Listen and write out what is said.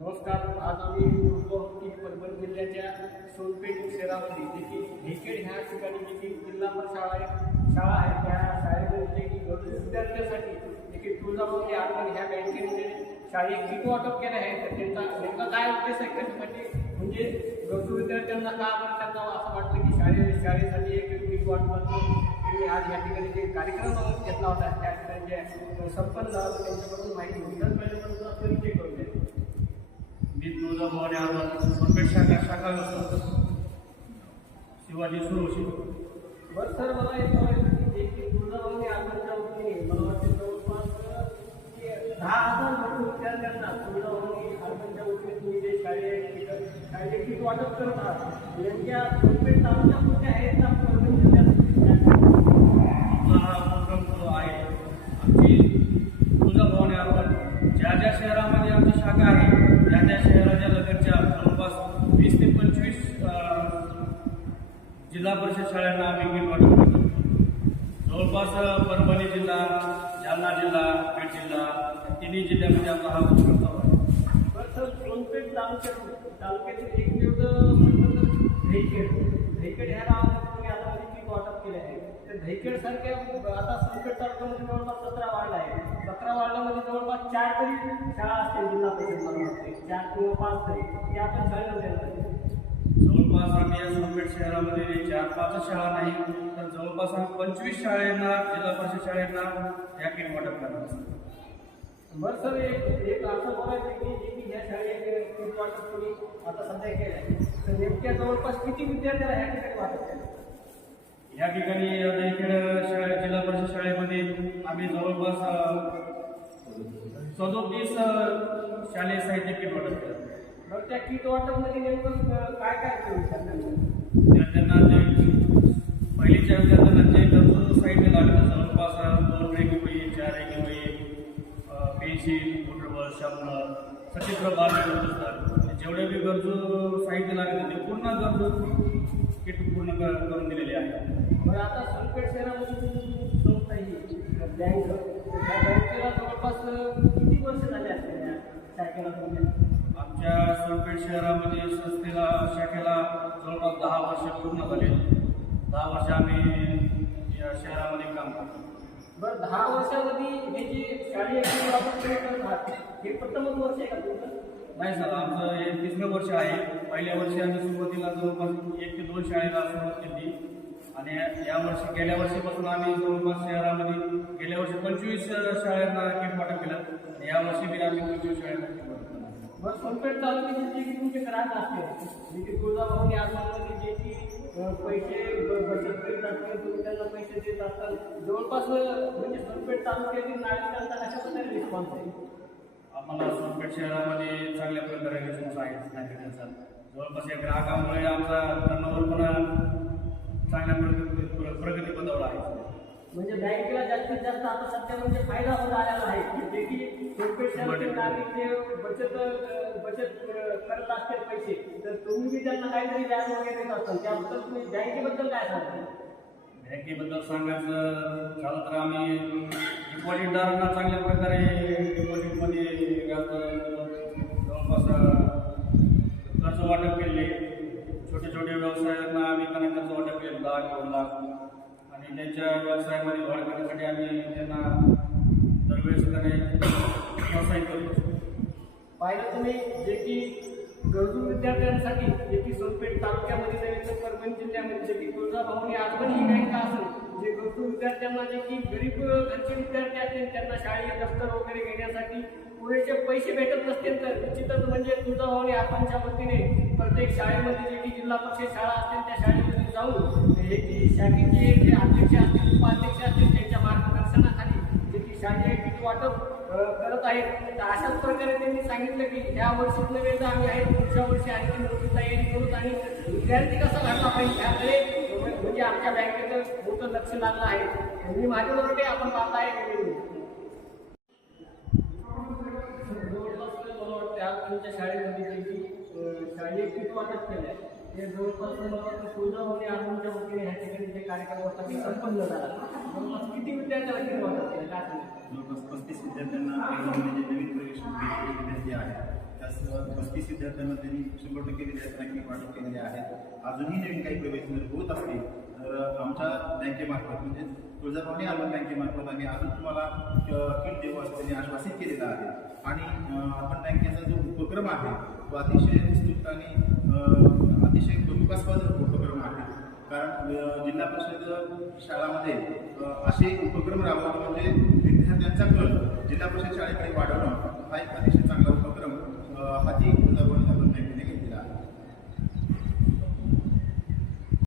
नमस्कार, आज आम्ही की परभणी जिल्ह्याच्या सोनपेठ शहरामध्ये की ढेकेड ह्या ठिकाणी की जिल्हा शाळा शाळा आहे. त्या शाळेमध्ये गरजू विद्यार्थ्यांसाठी की तुळजाभवानी आगमन ह्या शाळेत वाटप केले आहे, तर त्यांचा नेमका काय उद्देश आहे म्हणजे गरजू विद्यार्थ्यांना का आपण त्यांना असं की शाळे शाळेसाठी एक किट वाटपाचं त्यांनी आज या ठिकाणी जे कार्यक्रम घेतला होता, त्या ठिकाणी जे संपन्न त्यांच्याकडून माहिती पहिल्यांदा परिचय करून द्या मी शाखा शाखा शिवाजी सुरोशी बरं सर मला एक तुळजाभवानी वतीने मला वाटते जवळपास दहा हजार भरपूर विद्यार्थ्यांना तुळजाभवानी वतीने तुम्ही जे शाळेत शाळेत वाटप करत आहात नेमक्या सोनपेठ कुठे आहेत का परभणी जिल्ह्यात आपला हा उपक्रम जो आहे आमची तुळजाभवानी आव्हान ज्या ज्या शहरामध्ये आमची शाखा आहे त्या त्या शहराच्या लगतच्या जवळपास वीस ते पंचवीस अं, जिल्हा परिषद शाळांना आम्ही किट वाटप करतो जवळपास परभणी जिल्हा जालना जिल्हा बीड जिल्हा तिन्ही जिल्ह्यामध्ये आमचा हा उपक्रम चालू आहे. सोनपेठ तालुक्यात तालुक्यातील एकमेव ह्या तुम्ही आता मध्ये पीक वाटप केले आहे. तर सारख्या आता सोनपेठ तालुक्यामध्ये जवळपास सतरा वार्ड आहे सतरा जवळपास चार तरी शाळा असतील जिल्हा परिषद वाटते चार किंवा पाच तरी. ते आपण शाळेला द्यायला पाहिजे जवळपास आम्ही या सोनपेठ शहरामध्ये चार पाच शाळा नाही तर जवळपास आम्ही पंचवीस शाळांना जिल्हा परिषद शाळांना या किट वाटप करणार. बरं सर एक एक असं बोलायचं की की ह्या शाळेत पीक वाटप तुम्ही आता सध्या केलं आहे. तर नेमक्या जवळपास किती विद्यार्थ्याला ह्या ठिकाणी वाटप केलं? या ठिकाणी देखील शाळे जिल्हा परिषद शाळेमध्ये आम्ही जवळपास सदोतीस शालेय साहित्य किट वाटप केलं. बरं त्या किट वाटपमध्ये नेमकं अं, काय काय विद्यार्थ्यांना पहिलीच्या विद्यार्थ्यांना जे गरजू साहित्य लागतं जवळपास दोन रेगी वही चार रेगी वही पेन्सिल बुटरबल शार्पनर सचित्र बाल पुस्तक जेवढे बी गरजू साहित्य लागतं ते पूर्ण गरजू किट पूर्ण कर- करून दिलेले आहे बरं आता सोनपेठ शहरामध्ये संस्था ही. बँक त्या बँकेला जवळपास किती वर्ष झाले असतील या शाखेला सोनपेठ शहरामध्ये संस्थेला शाखेला जवळपास दहा वर्ष पूर्ण झाले. दहा वर्ष आम्ही या शहरामध्ये काम करतो. बरं दहा वर्षामध्ये हे जे आहात हे प्रथमच वर्ष आहे का तुमचं नाही सर आमचं हे तिसरं वर्ष आहे. पहिल्या वर्षी आम्ही सुरुवातीला जवळपास एक ते दोन शाळेला सुरुवात केली. आणि या वर्षी गेल्या वर्षीपासून आम्ही जवळपास शहरामध्ये गेल्या वर्षी पंचवीस शाळांना किट वाटप केलं या वर्षी बी आम्ही पंचवीस शाळांना किट वाटप केलं बरं सोनपेठ तालुक्याचे जे की तुमचे ग्राहक असतील. जे की तुळजाभवानी आगमनामध्ये जे की पैसे बचत करीत असतील तुम्ही त्यांना पैसे देत असताल. जवळपास म्हणजे सोनपेठ तालुक्यातील नागरिकांचा कशा प्रकारे रिस्पॉन्स आहे? आम्हाला सोनपेठ शहरामध्ये चांगल्या प्रकारे रिस्पॉन्स आहे नागरिकांचा जवळपास या ग्राहकामुळे आमचा टर्नओव्हर पण चांगल्या प्रगती प्र- प्रगती पदावर आहे. म्हणजे बँकेला जास्तीत जास्त आता सध्या म्हणजे फायदा होत आलेला आहे. जे की नागरिक जे बचत बचत करत असतील पैसे तर तुम्ही बी त्यांना काहीतरी व्याज वगैरे देत असाल. त्याबद्दल तुम्ही बँकेबद्दल काय सांगता बँकेबद्दल सांगायचं झालं तर आम्ही डिपॉझिटदारांना चांगल्या प्रकारे डिपॉझिटमध्ये जवळपास कर्ज वाटप केले. छोटे छोटे व्यवसायांना आम्ही त्यांना कर्ज वाटप केले. दहा दोन लाख. आणि त्यांच्या व्यवसायामध्ये वाढ करण्यासाठी आम्ही त्यांना दरवेळेस प्रोत्साहित करतो. पाहिलं तुम्ही जे की गरजू विद्यार्थ्यांसाठी जे की सोनपेठ तालुक्यामध्ये नव्हे तर परभणी जिल्ह्यामध्ये जे की तुळजाभवानी आजपण ही बँक असून जे गरजू विद्यार्थ्यांना जे की गरीब घरचे विद्यार्थी असतील त्यांना शाळेत दफ्तर वगैरे घेण्यासाठी पुरेसे पैसे भेटत नसतील तर निश्चितच म्हणजे तुळजाभवानी आपणच्या वतीने प्रत्येक शाळेमध्ये जे की जिल्हा परिषद शाळा असतील त्या शाळेमध्ये जाऊन हे की शाखेचे जे अध्यक्ष असतील उपाध्यक्ष असतील त्यांच्या मार्गदर्शनाखाली जे ती शालेय किट वाटप करत आहेत. तर अशाच प्रकारे त्यांनी सांगितलं की ह्या वर्षी नव्हे तर आम्ही आहे पुढच्या वर्षी आणखी मोठी तयारी करू आणि विद्यार्थी कसा घडला पाहिजे ह्याकडे म्हणजे आमच्या बँकेचं मोठं लक्ष लागलं आहे. मी माझ्या बरोबर आपण पाहताय जवळपास त्या तुमच्या शाळेमध्ये त्यांची की किट वाटप केलं आहे ते जवळपास मला वाटतं तुळजाभवानी आगमनच्या वतीने ह्या ठिकाणी जे कार्यक्रम होता ते संपन्न झाला. जवळपास किती विद्यार्थ्याला किट वाटप केलं जवळपास पस्तीस विद्यार्थ्यांना म्हणजे नवीन प्रवेश घेतलेले विद्यार्थी आहेत त्यास पस्तीस विद्यार्थ्यांना त्यांनी शंभर टक्के विद्यार्थ्यांना वाटप केलेले आहेत. अजूनही नवीन काही प्रवेश जर होत असतील तर आमच्या बँकेमार्फत म्हणजे तुळजाभवानी अर्बन बँकेमार्फत आम्ही अजून तुम्हाला किट देऊ असं त्यांनी आश्वासित केलेलं आहे. आणि आपण बँकेचा जो उपक्रम आहे तो अतिशय विस्तृत आणि अतिशय कौतुकास्पद उपक्रम आहे. कारण जिल्हा परिषद शाळामध्ये असे उपक्रम राबवणं म्हणजे विद्यार्थ्यांचा कल जिल्हा परिषद शाळेकडे वाढवणं हा एक अतिशय चांगला उपक्रम. हाती